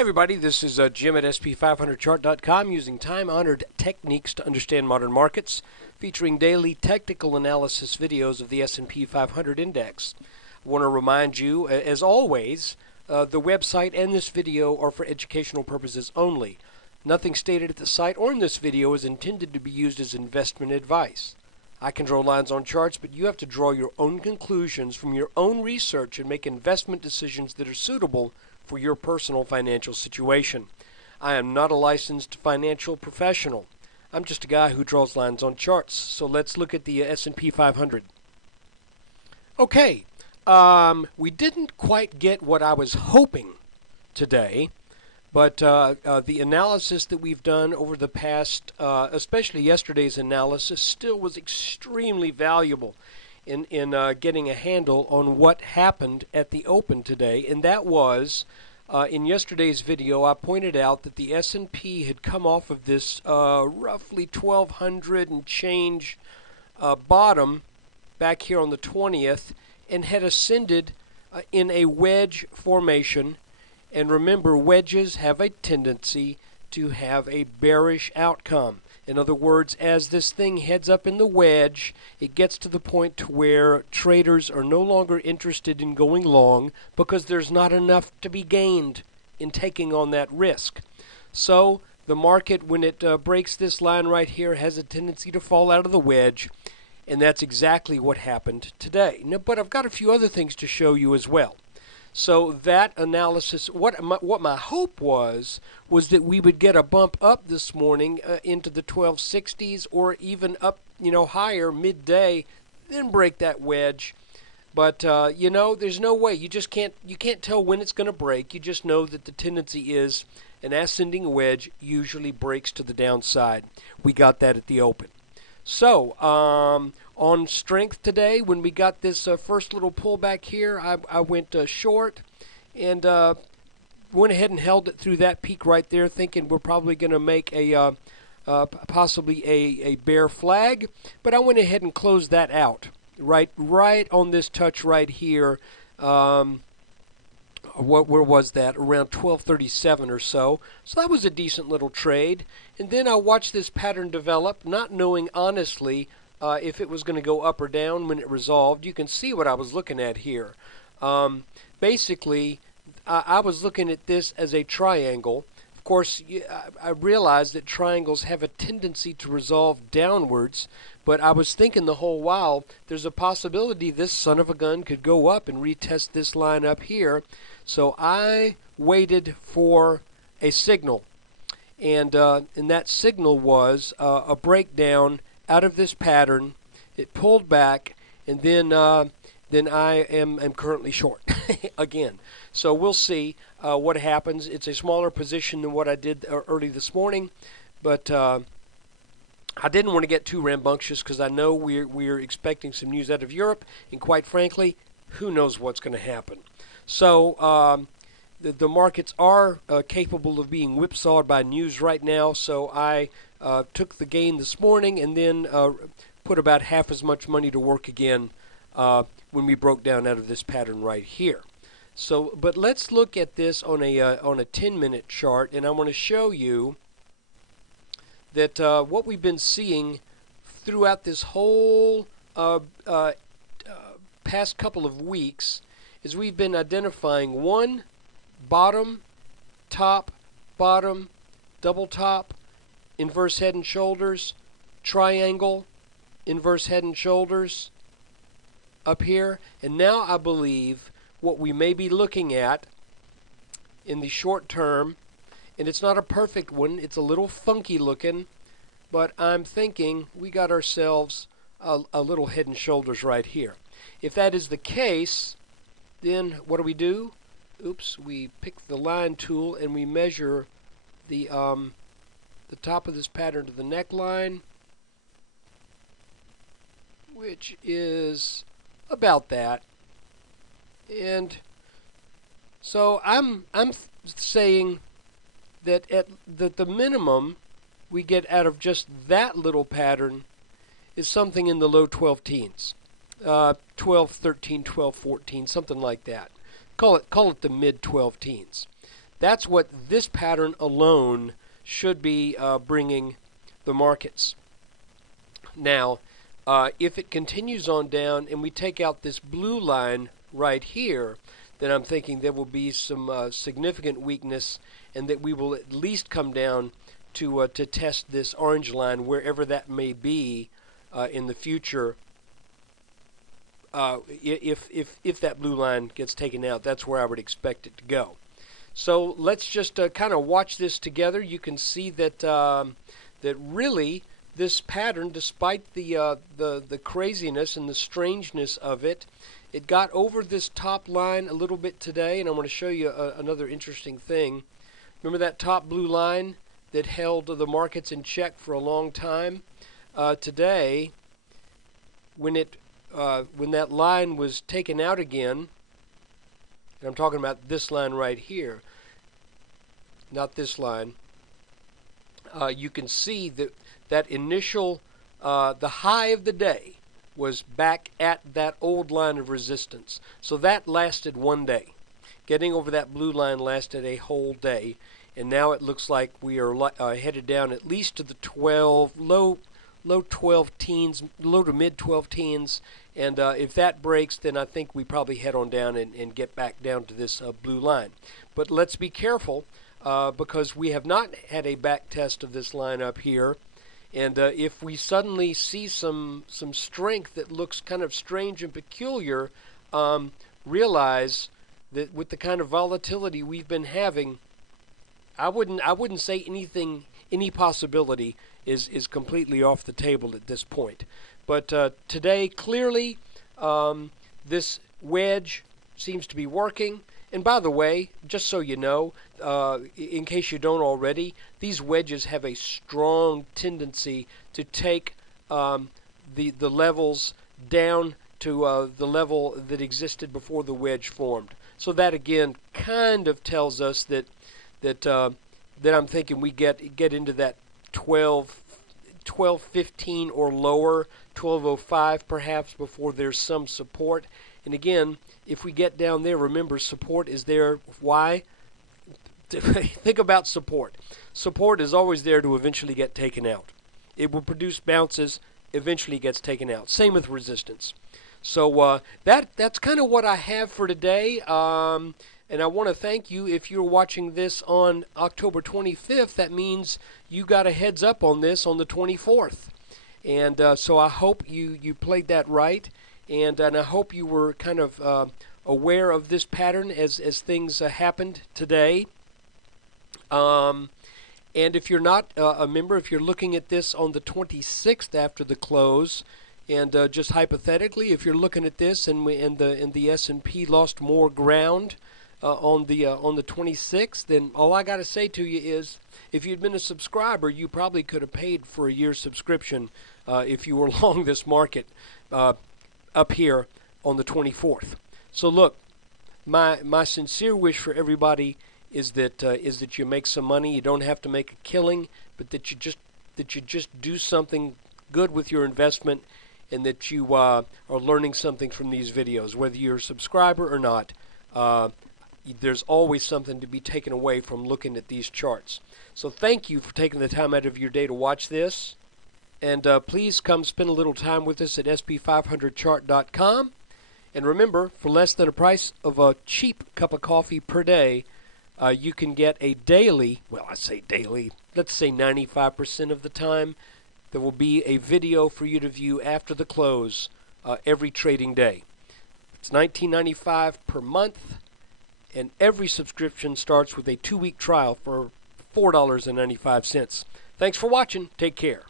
Hey everybody, this is Jim at SP500chart.com using time-honored techniques to understand modern markets, featuring daily technical analysis videos of the S&P 500 index. I want to remind you, as always, the website and this video are for educational purposes only. Nothing stated at the site or in this video is intended to be used as investment advice. I can draw lines on charts, but you have to draw your own conclusions from your own research and make investment decisions that are suitable for your personal financial situation. I am not a licensed financial professional. I'm just a guy who draws lines on charts. So let's look at the S&P 500. Okay, we didn't quite get what I was hoping today, but the analysis that we've done over the past, especially yesterday's analysis, still was extremely valuable in getting a handle on what happened at the open today, and that was in yesterday's video I pointed out that the S&P had come off of this roughly 1200 and change bottom back here on the 20th and had ascended in a wedge formation. And remember, wedges have a tendency to have a bearish outcome. In other words, as this thing heads up in the wedge, it gets to the point to where traders are no longer interested in going long because there's not enough to be gained in taking on that risk. So the market, when it breaks this line right here, has a tendency to fall out of the wedge, and that's exactly what happened today. Now, but I've got a few other things to show you as well. So that analysis, what my hope was that we would get a bump up this morning into the 1260s or even up, higher midday, then break that wedge. But there's no way. You can't tell when it's going to break. You just know that the tendency is an ascending wedge usually breaks to the downside. We got that at the open. So, on strength today, when we got this first little pullback here, I went short and went ahead and held it through that peak right there, thinking we're probably going to make a possibly a bear flag. But I went ahead and closed that out right on this touch right here. Where was that? Around 1237 or so. So that was a decent little trade. And then I watched this pattern develop, not knowing honestly if it was going to go up or down when it resolved. You can see what I was looking at here. Basically, I was looking at this as a triangle. Of course, I realized that triangles have a tendency to resolve downwards, but I was thinking the whole while, there's a possibility this son of a gun could go up and retest this line up here. So I waited for a signal, and that signal was a breakdown out of this pattern. It pulled back, and then I am currently short again. So we'll see what happens. It's a smaller position than what I did early this morning, but I didn't want to get too rambunctious because I know we're expecting some news out of Europe, and quite frankly, who knows what's going to happen. So the markets are capable of being whipsawed by news right now, so I took the gain this morning and then put about half as much money to work again when we broke down out of this pattern right here. So, but let's look at this on a 10-minute chart, and I want to show you that what we've been seeing throughout this whole past couple of weeks is we've been identifying one bottom, top, bottom, double top, inverse head and shoulders, triangle, inverse head and shoulders up here. And now I believe what we may be looking at in the short term, and it's not a perfect one, it's a little funky looking, but I'm thinking we got ourselves a little head and shoulders right here. If that is the case, then what do? Oops, we pick the line tool and we measure the top of this pattern to the neckline, which is about that. And so I'm saying that the minimum we get out of just that little pattern is something in the low 12 teens, 12, 13, 12, 14, something like that. Call it the mid 12 teens. That's what this pattern alone should be bringing the markets. Now, if it continues on down and we take out this blue line right here, then I'm thinking there will be some significant weakness, and that we will at least come down to test this orange line wherever that may be in the future. If that blue line gets taken out, that's where I would expect it to go. So let's just kind of watch this together. You can see that that really this pattern, despite the craziness and the strangeness of it, it got over this top line a little bit today, and I'm going to show you another interesting thing. Remember that top blue line that held the markets in check for a long time? Today, when that line was taken out again, and I'm talking about this line right here, not this line, you can see that initial, the high of the day was back at that old line of resistance. So that lasted one day. Getting over that blue line lasted a whole day, and now it looks like we are headed down at least to the low 12 teens, low to mid 12 teens, and if that breaks, then I think we probably head on down and get back down to this blue line. But let's be careful because we have not had a back test of this line up here. And if we suddenly see some strength that looks kind of strange and peculiar, realize that with the kind of volatility we've been having, I wouldn't say any possibility is completely off the table at this point. But today, clearly, this wedge seems to be working. And by the way, just so you know, in case you don't already, these wedges have a strong tendency to take the levels down to the level that existed before the wedge formed. So that again kind of tells us that I'm thinking we get into that 12.15 or lower, 12.05 perhaps, before there's some support. And again, if we get down there, remember, support is there. Why? Think about support. Support is always there to eventually get taken out. It will produce bounces, eventually gets taken out. Same with resistance. So that's kind of what I have for today. And I want to thank you. If you're watching this on October 25th, that means you got a heads up on this on the 24th. And so I hope you played that right. And I hope you were kind of aware of this pattern as things happened today. And if you're not a member, if you're looking at this on the 26th after the close, and just hypothetically, if you're looking at this and the S&P lost more ground on the 26th, then all I got to say to you is, if you'd been a subscriber, you probably could have paid for a year's subscription if you were long this market up here on the 24th. So look, my sincere wish for everybody is that you make some money. You don't have to make a killing, but that you just do something good with your investment, and that you are learning something from these videos, whether you're a subscriber or not. There's always something to be taken away from looking at these charts. So thank you for taking the time out of your day to watch this. And please come spend a little time with us at sp500chart.com. And remember, for less than a price of a cheap cup of coffee per day, you can get a daily, well, I say daily, let's say 95% of the time, there will be a video for you to view after the close every trading day. It's $19.95 per month, and every subscription starts with a 2-week trial for $4.95. Thanks for watching. Take care.